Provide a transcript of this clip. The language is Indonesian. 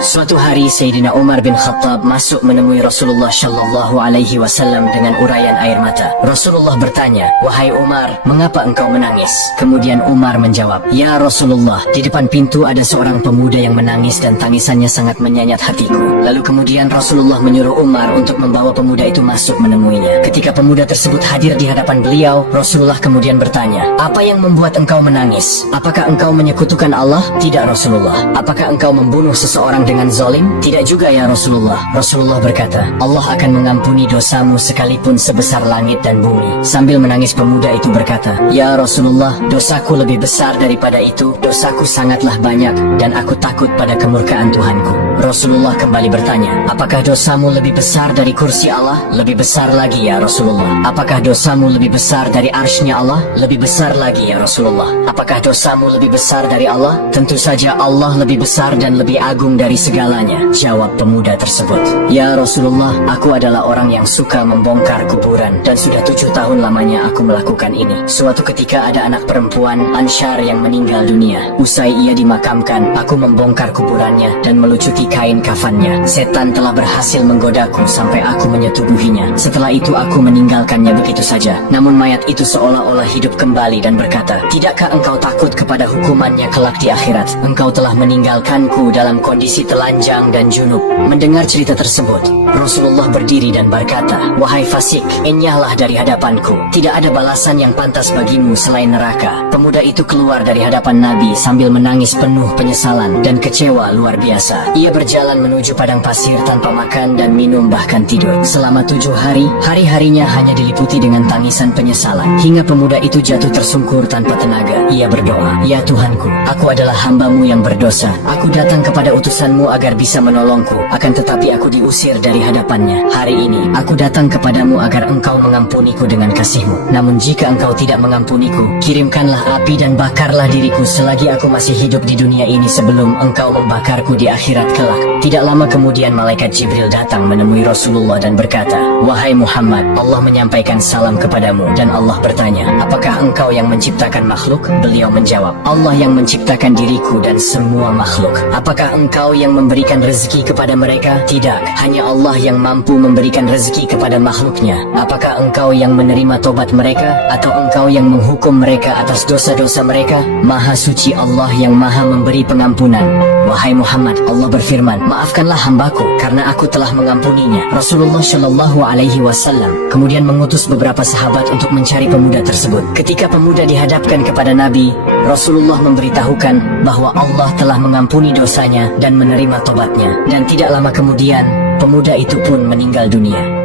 Suatu hari Sayyidina Umar bin Khattab masuk menemui Rasulullah Shallallahu Alaihi Wasallam dengan uraian air mata. Rasulullah bertanya, "Wahai Umar, mengapa engkau menangis?" Kemudian Umar menjawab, "Ya Rasulullah, di depan pintu ada seorang pemuda yang menangis dan tangisannya sangat menyayat hatiku." Lalu kemudian Rasulullah menyuruh Umar untuk membawa pemuda itu masuk menemuinya. Ketika pemuda tersebut hadir di hadapan beliau, Rasulullah kemudian bertanya, "Apa yang membuat engkau menangis? Apakah engkau menyekutukan Allah?" "Tidak Rasulullah." "Apakah engkau membunuh seseorang dengan zalim?" "Tidak juga ya Rasulullah." Rasulullah berkata, "Allah akan mengampuni dosamu sekalipun sebesar langit dan bumi." Sambil menangis pemuda itu berkata, "Ya Rasulullah, dosaku lebih besar daripada itu. Dosaku sangatlah banyak dan aku takut pada kemurkaan Tuhanku." Rasulullah kembali bertanya, "Apakah dosamu lebih besar dari kursi Allah?" "Lebih besar lagi ya Rasulullah." "Apakah dosamu lebih besar dari arsy-Nya Allah?" "Lebih besar lagi ya Rasulullah." "Apakah dosamu lebih besar dari Allah?" "Tentu saja Allah lebih besar dan lebih agung dari segalanya," jawab pemuda tersebut. "Ya Rasulullah, aku adalah orang yang suka membongkar kuburan dan sudah 7 tahun lamanya aku melakukan ini. Suatu ketika ada anak perempuan Ansyar yang meninggal dunia. Usai ia dimakamkan, aku membongkar kuburannya dan melucuti kain kafannya. Setan telah berhasil menggodaku sampai aku menyetubuhinya. Setelah itu aku meninggalkannya begitu saja. Namun mayat itu seolah-olah hidup kembali dan berkata, 'Tidakkah engkau takut kepada hukumannya kelak di akhirat? Engkau telah meninggalkanku dalam kondisi telanjang dan junub.'" Mendengar cerita tersebut, Rasulullah berdiri dan berkata, "Wahai fasik, enyahlah dari hadapanku. Tidak ada balasan yang pantas bagimu selain neraka." Pemuda itu keluar dari hadapan Nabi sambil menangis penuh penyesalan dan kecewa luar biasa. Ia berjalan menuju padang pasir tanpa makan dan minum bahkan tidur. Selama 7 hari, hari-harinya hanya diliputi dengan tangisan penyesalan. Hingga pemuda itu jatuh tersungkur tanpa tenaga. Ia berdoa, "Ya Tuhanku, aku adalah hamba-Mu yang berdosa. Aku datang kepada utusan-Mu agar bisa menolongku. Akan tetapi aku diusir dari hadapannya. Hari ini, aku datang kepadamu agar engkau mengampuniku dengan kasih-Mu. Namun jika engkau tidak mengampuniku, kirimkanlah api dan bakarlah diriku selagi aku masih hidup di dunia ini sebelum engkau membakarku di akhirat kelak." Tidak lama kemudian malaikat Jibril datang menemui Rasulullah dan berkata, "Wahai Muhammad, Allah menyampaikan salam kepadamu." Dan Allah bertanya, "Apakah engkau yang menciptakan makhluk?" Beliau menjawab, "Allah yang menciptakan diriku dan semua makhluk." "Apakah engkau yang memberikan rezeki kepada mereka?" "Tidak, hanya Allah yang mampu memberikan rezeki kepada makhluknya." "Apakah engkau yang menerima tobat mereka atau engkau yang menghukum mereka atas dosa-dosa mereka?" "Maha suci Allah yang maha memberi pengampunan." "Wahai Muhammad, Allah berfirman, 'Maafkanlah hambaku karena aku telah mengampuninya.'" Rasulullah Shallallahu Alaihi Wasallam kemudian mengutus beberapa sahabat untuk mencari pemuda tersebut. Ketika pemuda dihadapkan kepada Nabi, Rasulullah memberitahukan bahwa Allah telah mengampuni dosanya dan menerima tobatnya. Dan tidak lama kemudian, pemuda itu pun meninggal dunia.